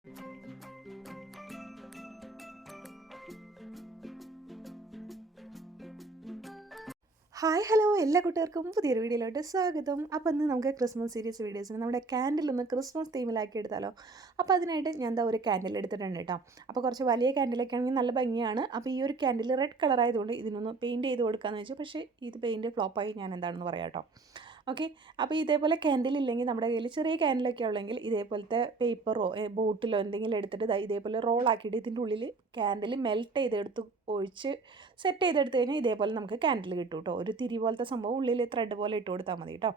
Hi hello എല്ലാ കൂട്ടുകാർക്കും പുതിയൊരു വീഡിയോയിലോട്ട് സ്വാഗതം. അപ്പോൾ ഇന്ന് നമുക്ക് ക്രിസ്മസ് സീരീസ് വീഡിയോസിന് നമ്മുടെ ക്യാൻഡിലൊന്ന് ക്രിസ്മസ് തീമിലാക്കി എടുത്താലോ. അപ്പോൾ അതിനായിട്ട് ഞാൻ എന്താ ഒരു ക്യാൻഡിൽ എടുത്തിട്ടുണ്ട് കേട്ടോ. അപ്പോൾ കുറച്ച് വലിയ ക്യാൻഡിലൊക്കെ ആണെങ്കിൽ നല്ല ഭംഗിയാണ്. അപ്പോൾ ഈ ഒരു ക്യാൻഡിൽ റെഡ് കളർ ആയതുകൊണ്ട് ഇതിനൊന്ന് പെയിൻറ്റ് ചെയ്ത് കൊടുക്കാമെന്ന് വെച്ചു. പക്ഷേ ഇത് പെയിൻറ്റ് ഫ്ലോപ്പായി ഞാൻ എന്താണെന്ന് പറയാം കേട്ടോ. ഓക്കെ. അപ്പോൾ ഇതേപോലെ ക്യാൻഡിൽ ഇല്ലെങ്കിൽ നമ്മുടെ കയ്യിൽ ചെറിയ ക്യാൻഡിലൊക്കെ ഉള്ളെങ്കിൽ ഇതേപോലത്തെ പേപ്പറോ ബോട്ടിലോ എന്തെങ്കിലും എടുത്തിട്ട് ഇതേപോലെ റോളാക്കിയിട്ട് ഇതിൻ്റെ ഉള്ളിൽ ക്യാൻഡിൽ മെൽറ്റ് ചെയ്തെടുത്ത് ഒഴിച്ച് സെറ്റ് ചെയ്തെടുത്ത് കഴിഞ്ഞാൽ ഇതേപോലെ നമുക്ക് ക്യാൻഡിൽ കിട്ടും കേട്ടോ. ഒരു തിരി പോലത്തെ സംഭവം ഉള്ളിൽ ത്രെഡ് പോലെ ഇട്ട് കൊടുത്താൽ മതി കേട്ടോ.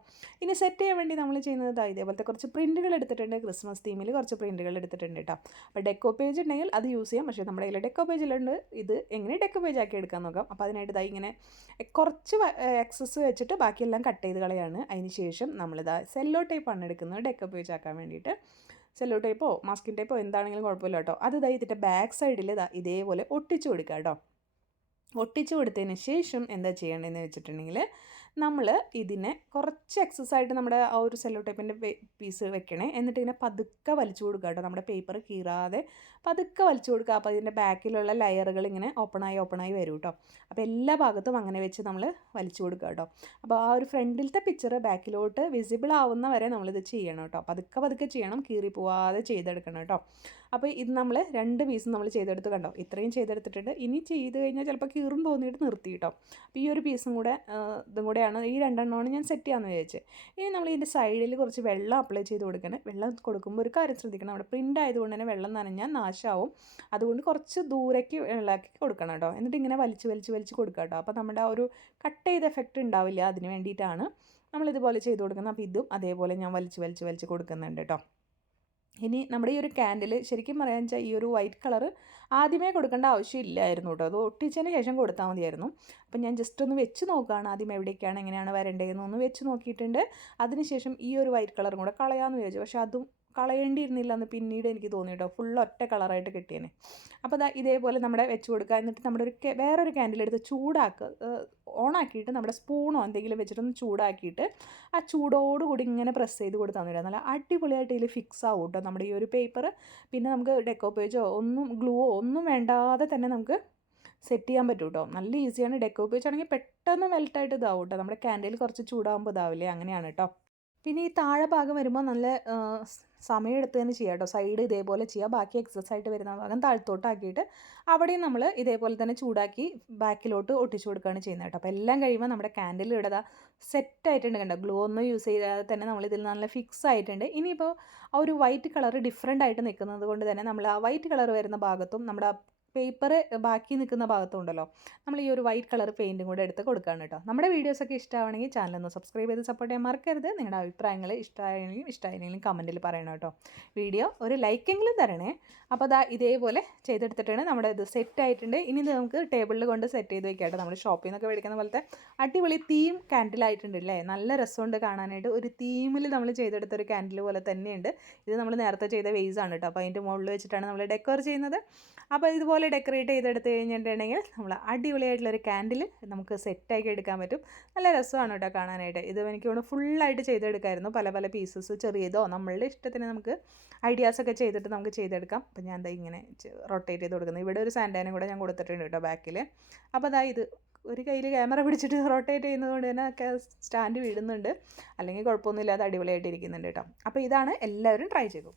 ഇനി സെറ്റ് ചെയ്യാൻ വേണ്ടി നമ്മൾ ചെയ്യുന്നത് ഇതേപോലത്തെ കുറച്ച് പ്രിൻറ്റുകൾ എടുത്തിട്ടുണ്ട്. ക്രിസ്മസ് തീമിൽ കുറച്ച് പ്രിൻറ്റുകൾ എടുത്തിട്ടുണ്ട് കേട്ടോ. അപ്പോൾ ഡെക്കോ പേജ് ഉണ്ടെങ്കിൽ അത് യൂസ് ചെയ്യാം. പക്ഷേ നമ്മുടെ കയ്യിൽ ഡെക്കോ പേജിലുണ്ട്. ഇത് എങ്ങനെ ഡെക്കോ പേജ് ആക്കി എടുക്കാൻ നോക്കാം. അപ്പോൾ അതിനായിട്ട് ഇങ്ങനെ കുറച്ച് എക്സസ് വെച്ചിട്ട് ബാക്കിയെല്ലാം കട്ട് ചെയ്ത് കളയാണ്. അതിന് ശേഷം നമ്മളിതാ സെല്ലോ ടേപ്പാണ് എടുക്കുന്നത് ഡെക്കോ പേജ് ആക്കാൻ വേണ്ടിയിട്ട്. സെല്ലോ ടേപ്പോ മാസ്കിൻ ടേപ്പോ എന്താണെങ്കിലും കുഴപ്പമില്ല കേട്ടോ. അത് ഇതിൻ്റെ ബാക്ക് സൈഡിൽ ഇതേപോലെ ഒട്ടിച്ചു കൊടുക്കുക കേട്ടോ. ഒട്ടിച്ചു കൊടുത്തതിന് ശേഷം എന്താ ചെയ്യേണ്ടതെന്ന് വെച്ചിട്ടുണ്ടെങ്കിൽ നമ്മൾ ഇതിനെ കുറച്ച് എക്സസൈസായിട്ട് നമ്മുടെ ആ ഒരു സെല്ലോ ടേപ്പിൻ്റെ പീസ് വെക്കണേ. എന്നിട്ട് ഇതിനെ പതുക്കെ വലിച്ചു കൊടുക്കുക കേട്ടോ. നമ്മുടെ പേപ്പർ കീറാതെ പതുക്കെ വലിച്ചു കൊടുക്കുക. അപ്പോൾ ഇതിൻ്റെ ബാക്കിലുള്ള ലെയറുകൾ ഇങ്ങനെ ഓപ്പണായി വരും കേട്ടോ. അപ്പോൾ എല്ലാ ഭാഗത്തും അങ്ങനെ വെച്ച് നമ്മൾ വലിച്ചു കൊടുക്കുക കേട്ടോ. അപ്പോൾ ആ ഒരു ഫ്രണ്ടിലത്തെ പിക്ചർ ബാക്കിലോട്ട് വിസിബിൾ ആവുന്ന വരെ നമ്മളിത് ചെയ്യണം കേട്ടോ. പതുക്കെ ചെയ്യണം, കീറി പോവാതെ ചെയ്തെടുക്കണം കേട്ടോ. അപ്പോൾ ഇത് നമ്മൾ 2 പീസും നമ്മൾ ചെയ്തെടുത്ത് കണ്ടോ. ഇത്രയും ചെയ്തെടുത്തിട്ടുണ്ട്. ഇനി ചെയ്ത് കഴിഞ്ഞാൽ ചിലപ്പോൾ കീറും തോന്നിയിട്ട് നിർത്തി കേട്ടോ. അപ്പോൾ ഈ ഒരു പീസും കൂടെ ഇതും കൂടെയാണ്, ഈ 2 എണ്ണമാണ് ഞാൻ സെറ്റ് ചെയ്യാമെന്ന് വിചാരിച്ചത്. ഇനി നമ്മൾ ഇതിൻ്റെ സൈഡിൽ കുറച്ച് വെള്ളം അപ്ലൈ ചെയ്ത് കൊടുക്കണം. വെള്ളം കൊടുക്കുമ്പോൾ ഒരു കാര്യം ശ്രദ്ധിക്കണം, നമ്മുടെ പ്രിൻ്റ് ആയതുകൊണ്ട് തന്നെ വെള്ളം നനഞ്ഞാൽ നാശമാവും. അതുകൊണ്ട് കുറച്ച് ദൂരേക്ക് വെള്ളമാക്കി കൊടുക്കണം കേട്ടോ. എന്നിട്ട് ഇങ്ങനെ വലിച്ച് കൊടുക്കുക കേട്ടോ. അപ്പോൾ നമ്മുടെ ആ ഒരു കട്ട് ചെയ്ത എഫക്റ്റ് ഉണ്ടാവില്ല. അതിന് വേണ്ടിയിട്ടാണ് നമ്മളിതുപോലെ ചെയ്ത് കൊടുക്കുന്നത്. അപ്പോൾ ഇതും അതേപോലെ ഞാൻ വലിച്ച് കൊടുക്കുന്നുണ്ട് കേട്ടോ. ഇനി നമ്മുടെ ഈ ഒരു ക്യാൻഡിൽ ശരിക്കും പറയാന്ന് വെച്ചാൽ ഈ ഒരു വൈറ്റ് കളർ ആദ്യമേ കൊടുക്കേണ്ട ആവശ്യമില്ലായിരുന്നു കേട്ടോ. അത് ഒട്ടിച്ചതിന് ശേഷം കൊടുത്താൽ മതിയായിരുന്നു. അപ്പം ഞാൻ ജസ്റ്റ് ഒന്ന് വെച്ച് നോക്കുകയാണ് ആദ്യം എവിടേക്കാണ് എങ്ങനെയാണ് വരേണ്ടതെന്നൊന്ന് വെച്ച് നോക്കിയിട്ടുണ്ട്. അതിനുശേഷം ഈ ഒരു വൈറ്റ് കളറും കൂടെ കളയാമെന്ന് വിചാരിച്ചു. പക്ഷേ അതും കളയേണ്ടിയിരുന്നില്ല എന്ന് പിന്നീട് എനിക്ക് തോന്നി കേട്ടോ. ഫുൾ ഒറ്റ കളറായിട്ട് കിട്ടിയേനെ. അപ്പോൾ ഇതേപോലെ നമ്മുടെ വെച്ച് കൊടുക്കുക. എന്നിട്ട് നമ്മുടെ വേറൊരു ക്യാൻഡിൽ എടുത്ത് ഓണാക്കിയിട്ട് നമ്മുടെ സ്പൂണോ എന്തെങ്കിലും വെച്ചിട്ടൊന്ന് ചൂടാക്കിയിട്ട് ആ ചൂടോടുകൂടി ഇങ്ങനെ പ്രസ് ചെയ്ത് കൊടുത്താൽ മതി. നല്ല അടിപൊളിയായിട്ട് ഇതിൽ ഫിക്സ് ആവും കേട്ടോ നമ്മുടെ ഈ ഒരു പേപ്പർ. പിന്നെ നമുക്ക് ഡെക്കോ പേജോ ഗ്ലൂവോ ഒന്നും വേണ്ടാതെ തന്നെ നമുക്ക് സെറ്റ് ചെയ്യാൻ പറ്റും കേട്ടോ. നല്ല ഈസിയാണ്. ഡെക്കോ പേജ് ആണെങ്കിൽ പെട്ടെന്ന് മെൽറ്റായിട്ട് ഇതാവും കേട്ടോ. നമ്മുടെ ക്യാൻഡിൽ കുറച്ച് ചൂടാകുമ്പോൾ ഇതാവില്ലേ, അങ്ങനെയാണ് കേട്ടോ. പിന്നെ ഈ താഴെ ഭാഗം വരുമ്പോൾ നല്ല സമയം എടുത്ത് തന്നെ ചെയ്യാം കേട്ടോ. സൈഡ് ഇതേപോലെ ചെയ്യുക. ബാക്കി ആയിട്ട് വരുന്ന ഭാഗം താഴത്തോട്ടാക്കിയിട്ട് അവിടെയും നമ്മൾ ഇതേപോലെ തന്നെ ചൂടാക്കി ബാക്കിലോട്ട് ഒട്ടിച്ചു കൊടുക്കുകയാണ് ചെയ്യുന്നത് കേട്ടോ. അപ്പോൾ എല്ലാം കഴിയുമ്പോൾ നമ്മുടെ ക്യാൻഡിൽ ഇവിടെ സെറ്റായിട്ടുണ്ട് കണ്ടോ. ഗ്ലൂ ഒന്നും യൂസ് ചെയ്യാതെ തന്നെ നമ്മളിതിൽ നല്ല ഫിക്സ് ആയിട്ടുണ്ട്. ഇനിയിപ്പോൾ ആ ഒരു വൈറ്റ് കളർ ഡിഫറെൻ്റ് ആയിട്ട് നിൽക്കുന്നത് കൊണ്ട് തന്നെ നമ്മൾ ആ വൈറ്റ് കളർ വരുന്ന ഭാഗത്തും നമ്മുടെ പേപ്പർ ബാക്കി നിൽക്കുന്ന ഭാഗത്തുണ്ടല്ലോ, നമ്മൾ ഈ ഒരു വൈറ്റ് കളർ പെയിൻറ്റും കൂടെ എടുത്ത് കൊടുക്കുകയാണ് കേട്ടോ. നമ്മുടെ വീഡിയോസൊക്കെ ഇഷ്ടമാണെങ്കിൽ ചാനലൊന്ന് സബ്സ്ക്രൈബ് ചെയ്ത് സപ്പോർട്ട് ചെയ്യാൻ മറക്കരുത്. നിങ്ങളുടെ അഭിപ്രായങ്ങൾ ഇഷ്ടമായെങ്കിലും കമൻറ്റിൽ പറയണം കേട്ടോ. വീഡിയോ ഒരു ലൈക്കെങ്കിലും തരണേ. അപ്പോൾ ഇതേപോലെ ചെയ്തെടുത്തിട്ടാണ് നമ്മുടെ ഇത് സെറ്റ് ആയിട്ടുണ്ട്. ഇനി ഇത് നമുക്ക് ടേബിളിൽ കൊണ്ട് സെറ്റ് ചെയ്ത് വെക്കാം കേട്ടോ. നമ്മൾ ഷോപ്പിൽ നിന്നൊക്കെ മേടിക്കുന്ന പോലത്തെ അടിപൊളി തീം ക്യാൻഡിലായിട്ടുണ്ട് അല്ലേ. നല്ല രസമുണ്ട് കാണാനായിട്ട്. ഒരു തീമിൽ നമ്മൾ ചെയ്തെടുത്തൊരു ക്യാൻഡിൽ പോലെ തന്നെയുണ്ട്. ഇത് നമ്മൾ നേരത്തെ ചെയ്ത വേസാണ് കേട്ടോ. അപ്പോൾ അതിൻ്റെ മുകളിൽ വെച്ചിട്ടാണ് നമ്മൾ ഡെക്കോർ ചെയ്യുന്നത്. അപ്പോൾ ഇതുപോലെ ഡെക്കറേറ്റ് ചെയ്തെടുത്ത് കഴിഞ്ഞിട്ടുണ്ടെങ്കിൽ നമ്മൾ അടിപൊളിയായിട്ടുള്ളൊരു ക്യാൻഡിൽ നമുക്ക് സെറ്റാക്കി എടുക്കാൻ പറ്റും. നല്ല രസമാണ് കേട്ടോ കാണാനായിട്ട്. ഇത് എനിക്ക് തോന്നുന്നു ഫുള്ളായിട്ട് ചെയ്തെടുക്കാമായിരുന്നു. പല പീസസ് ചെറിയതോ നമ്മളുടെ ഇഷ്ടത്തിന് നമുക്ക് ഐഡിയാസൊക്കെ ചെയ്തിട്ട് നമുക്ക് ചെയ്തെടുക്കാം. അപ്പോൾ ഞാൻ ഇങ്ങനെ റൊട്ടേറ്റ് ചെയ്ത് കൊടുക്കുന്നത്. ഇവിടെ ഒരു സാൻഡാനും കൂടെ ഞാൻ കൊടുത്തിട്ടുണ്ട് കേട്ടോ ബാക്കിൽ. അപ്പോൾ ഇത് ഒരു കയ്യിൽ ക്യാമറ പിടിച്ചിട്ട് റൊട്ടേറ്റ് ചെയ്യുന്നതുകൊണ്ട് തന്നെ സ്റ്റാൻഡ് വീഴുന്നുണ്ട്. അല്ലെങ്കിൽ കുഴപ്പമൊന്നുമില്ലാതെ അടിപൊളിയായിട്ട് ഇരിക്കുന്നുണ്ട് കേട്ടോ. അപ്പോൾ ഇതാണ്, എല്ലാവരും ട്രൈ ചെയ്തു.